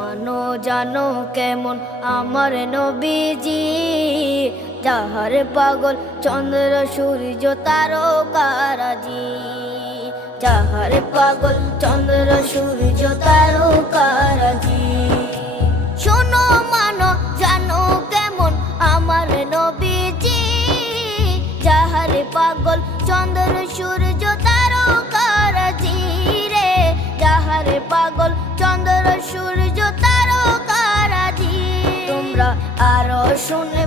মানো জানো কেমন আমার নবীজি, যাহার পাগল চন্দ্র সূর্য তারকারাজি, যাহার পাগল চন্দ্র সূর্য তারকারাজি। শোনো মানো জানো কেমন আমার নবীজি, যাহার পাগল চন্দ্র সূর্য তারকারাজি রে, যাহার পাগল চন্দ্র সূর্য তারকারাজি। তোমরা আরো শুনে